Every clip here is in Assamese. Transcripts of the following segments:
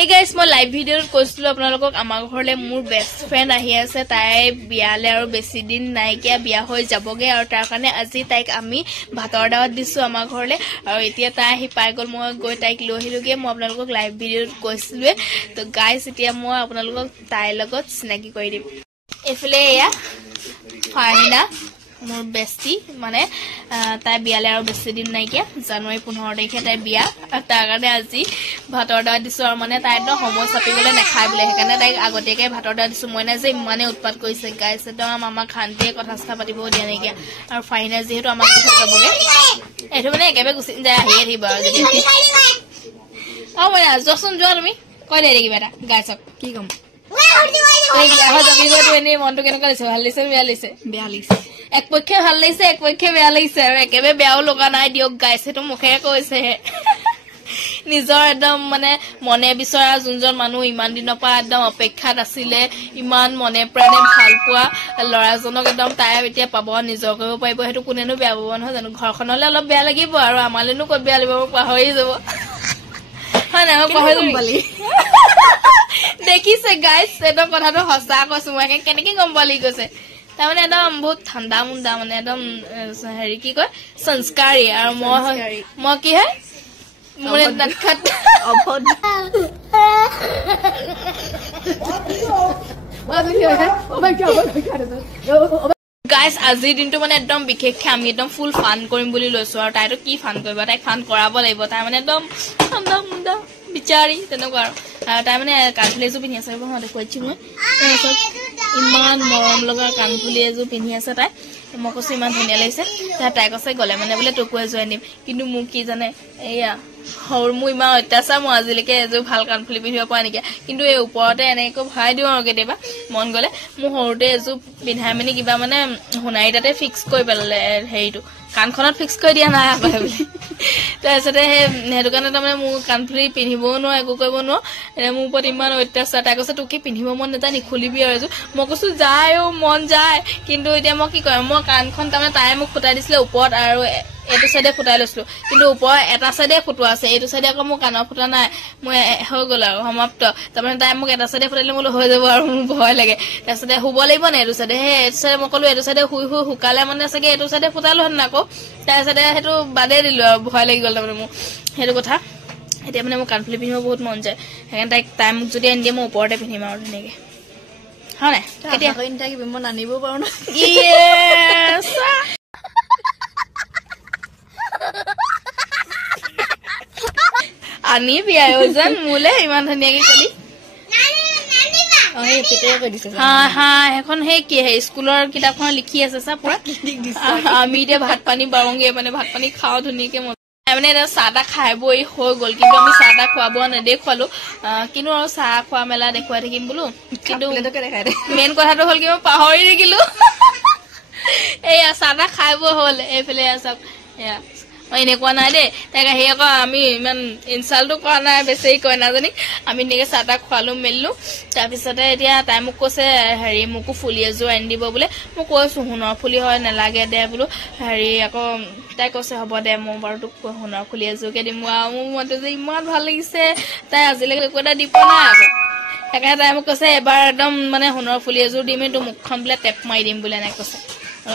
Hey guys, মই লাইভ ভিডিঅ'ত কৈছিলো আপোনালোকক আমাৰ ঘৰলে মোৰ বেষ্ট ফ্ৰেন্ড আহি আছে তাই বিয়ালে আৰু বেছি দিন নাইকিয়া বিয়া হৈ যাবগে আৰু তাৰ কাৰণে আজি তাইক আমি ভাতৰ দাৱত দিছো আমাৰ ঘৰলে আৰু এতিয়া তাই আহি পাই গল মই গৈ তাইক লৈ আহিলোগে মই আপোনালোকক লাইভ ভিডিঅ'ত কৈছিলো তো গাইস এতিয়া মই আপোনালোকক তাইৰ লগত চিনাকি কৰি দিম এফালে এয়া ফাহিনা মোৰ বেষ্টি মানে তাই বিয়ালে আৰু বেছি দিন নাইকিয়া জানুৱাৰী 15 তাৰিখে তাই বিয়া তাৰ কাৰণে আজি ভাতৰ দাৱত দিছো আৰু মানে তাই একদম সময় চাপি গলে নাখায় বোলে সেইকাৰণে তাইক আগতীয়াকৈ ভাতৰ দাৱত দিছো মই নাই যে ইমানে উৎপাত কৰিছে গাইছ একদম আমাক শান্তিয়ে কথা চথা পাতিব দিয়া নাইকিয়া আৰু ফাইনা যিহেতু আমাক কথা যাবগে এইটো মানে একেবাৰে গুচি যায় আহিয়ে থাকিব আৰু যদি মই যোৱাচোন যোৱা তুমি কৈ দে কিবা এটা গাইছক কি কম মনটো কেনেকুৱা লাগিছে ভাল লাগিছে বেয়া লাগিছে বেয়া লাগিছে এক পক্ষে ভাল লাগিছে এক পক্ষে বেয়া লাগিছে আৰু একেবাৰে বেয়াও লগা নাই দিয়ক গাইছে সেইটো মুখেৰে কৈছেহে নিজৰ একদম মানে মনে বিচৰা যোনজন মানুহ ইমান দিনৰ পৰা একদম অপেক্ষাত আছিলে ইমান মনে প্ৰাণে ভাল পোৱা ল'ৰাজনক একদম তাই এতিয়া পাব নিজৰ কৰিব পাৰিব সেইটো কোনেনো বেয়া পাব নহয় জানো ঘৰখনলৈ অলপ বেয়া লাগিব আৰু আমালেনো ক'ত বেয়া লাগিব পাহৰি যাব হয় না পাহৰি দেখিছে গাইছ একদম কথাটো সঁচা কৈছো মই কেনেকে গম পালি কৈছে তাৰমানে একদম বহুত ঠাণ্ডা মুণ্ডা মানে একদম হেৰি কি কয় সংস্কাৰী আৰু মই কি হয় মোৰ নক্ষত গাইছ আজিৰ দিনটো মানে একদম বিশেষকৈ আমি একদম ফুল ফান কৰিম বুলি লৈছো আৰু তাইতো কি ফান কৰিব তাইক ফান কৰাব লাগিব তাই মানে একদম ঠাণ্ডা মুণ্ডা বিচাৰি তেনেকুৱা আৰু তাই মানে কাণফুলি এযোৰ পিন্ধি আছে দেখুৱাইছো মই ইমান মৰম লগা কাণফুলি এযোৰ পিন্ধি আছে তাই মই কৈছো ইমান ধুনীয়া লাগিছে তাই কৈছে গলে মানে বোলে তোকো এযোৰ আনিম কিন্তু মোক কি জানে এয়া সৰু মোৰ ইমান অত্যাচাৰ মই আজিলৈকে এযোৰ ভাল কাণফুলি পিন্ধিব পৰা নেকি কিন্তু এই ওপৰতে এনেকৈ ভৰাই দিওঁ আৰু কেতিয়াবা মন গলে মোৰ সৰুতে এযোৰ পিন্ধাই মেলি কিবা মানে সোণাৰী তাতে ফিক্স কৰি পেলালে হেৰিটো কাণখনত ফিক্স কৰি দিয়া নাই আকৌ বুলি তাৰপিছতে সেইটো কাৰণে তাৰমানে মোৰ কাণফুলি পিন্ধিবও নোৱাৰো একো কৰিব নোৱাৰো মোৰ ওপৰত ইমান অত্যাচাৰ তাই কৈছে তোক কি পিন্ধিব মন নাযায় নিখুলিবি আৰু এযোৰ মই কৈছো যায়ও মন যায় কিন্তু এতিয়া মই কি কৰিম মই কাণখন তাৰমানে তাই মোক ফুটাই দিছিলে ওপৰত আৰু এইটো চাইডে ফুটাই লৈছিলো কিন্তু ওপৰ এটা চাইডে ফুটোৱা আছে এইটো চাইডে আকৌ মোৰ কাণৰ ফুটা নাই মই হৈ গ'ল আৰু সমাপ্ত তাৰমানে তাই মোক এটা চাইডে ফুটাই দিলে মোলৈ হৈ যাব আৰু মোৰ ভয় লাগে তাৰপিছতে শুব লাগিব নে এইটো চাইডে এইটো চাইডে মই ক'লো এইটো চাইডে শুই শুই শুকালে মানে চাগে এইটো চাইডে ফুটালো হেতেন আকৌ তাৰপিছতে সেইটো বাদে দিলো আৰু ভয় লাগি গ'ল তাৰমানে মোৰ সেইটো কথা এতিয়া মানে মোৰ কাণফুলি পিন্ধিব বহুত মন যায় সেইকাৰণে তাই মোক যদি আনি দিয়ে মই ওপৰতে পিন্ধিম আৰু ধুনীয়াকৈ হয় নাই এতিয়া মই নানিবও পাৰো ন আনিবি আয়োজন মোলে ইমান ধুনীয়াকে কলি এখন সেই কি স্কুলৰ কিতাপখন লিখি আছে চা পুৰা আমি এতিয়া ভাত পানী বাৰোগে মানে ভাত পানী খাওঁ ধুনীয়াকে মানে এটা চাহ তাহ খাই বৈ হৈ গ'ল কিন্তু আমি চাহ তাহ খোৱা বোৱা নেদেখুৱালো কিন্তু আৰু চাহ খোৱা মেলা দেখুৱাই থাকিম বোলো কিন্তু মেইন কথাটো হ'ল কি মই পাহৰি থাকিলো এয়া চাহ তাহ খাই বৈ হ'ল এইফালে চাওক এয়া এনেকুৱা নাই দেই তাইক আহি আকৌ আমি ইমান ইনচাল্টটো কৰা নাই বেছি কয় নাজানি আমি এনেকৈ চাহ তাহ খোৱালো মেলিলো তাৰপিছতে এতিয়া তাই মোক কৈছে হেৰি মোকো ফুলি এযোৰ আনি দিব বোলে মই কৈছো সোণৰ ফুলি হয় নালাগে দে বোলো হেৰি আকৌ তাই কৈছে হ'ব দে মই বাৰু তোক সোণৰ ফুলি এযোৰকে দিম আৰু মোৰ মনটো যে ইমান ভাল লাগিছে তাই আজিলৈকে একো এটা দি পোৱা নাই আকৌ সেইকাৰণে তাই মোক কৈছে এবাৰ একদম মানে সোণৰ ফুলি এযোৰ দিমেই তোৰ মুখখন বোলে টেপ মাৰি দিম বোলে এনেকৈ কৈছে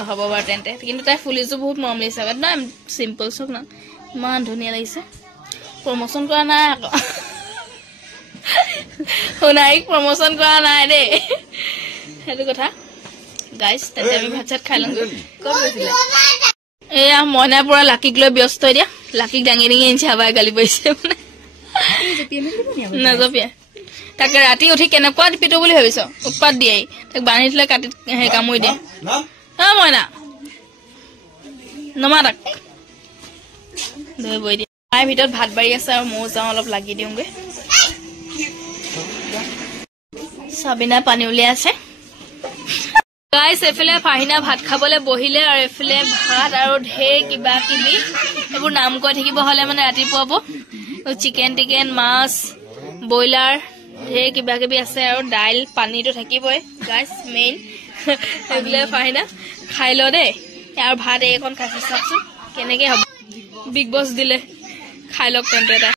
হ'ব বাৰু তেন্তে কিন্তু তাই ফুলিযোৰ বহুত মৰম লাগিছে একদম চিম্পল চক না ইমান ধুনীয়া লাগিছে প্ৰমোচন কৰা নাই আকৌ সোণাৰীক প্ৰমোচন কৰা নাই দেই সেইটো কথা গাইছ তেন্তে আমি ভাত চাত খাই লওঁ ক'ত গৈছিলে এয়া মইনাই পুৰা লাকিক লৈ ব্যস্ত এতিয়া লাকিক দাঙি দাঙি আনিছে হাবাই গালি পাৰিছে মানে নাজপিয়া তাকে ৰাতি উঠি কেনেকুৱা পিটো বুলি ভাবিছ উৎপাত দিয়ে তাক বান্ধি দিলে কাটি সেই কামুৰি দিয়ে মইনা নমা তাক বৈ দিয়ে তাইৰ ভিতৰত ভাত বাঢ়ি আছে আৰু ময়ো যাওঁ অলপ লাগি দিওঁগৈ চাবিনা পানী উলিয়াই আছে গাইছ এফালে ফাহিনা ভাত খাবলৈ বহিলে আৰু এফালে ভাত আৰু ঢেৰ কিবা কিবি এইবোৰ নাম কৈ থাকিব হ'লে মানে ৰাতিপুৱাব চিকেন টিকেন মাছ ব্ৰইলাৰ ঢেৰ কিবা কিবি আছে আৰু দাইল পানীটো থাকিবই গাইছ মেইন এইফালে ফাহিনা খাই ল দেই আৰু ভাত এইকণ খাইছে চাওকচোন কেনেকৈ হ'ব বিগ বছ দিলে খাই লওক তেন্তে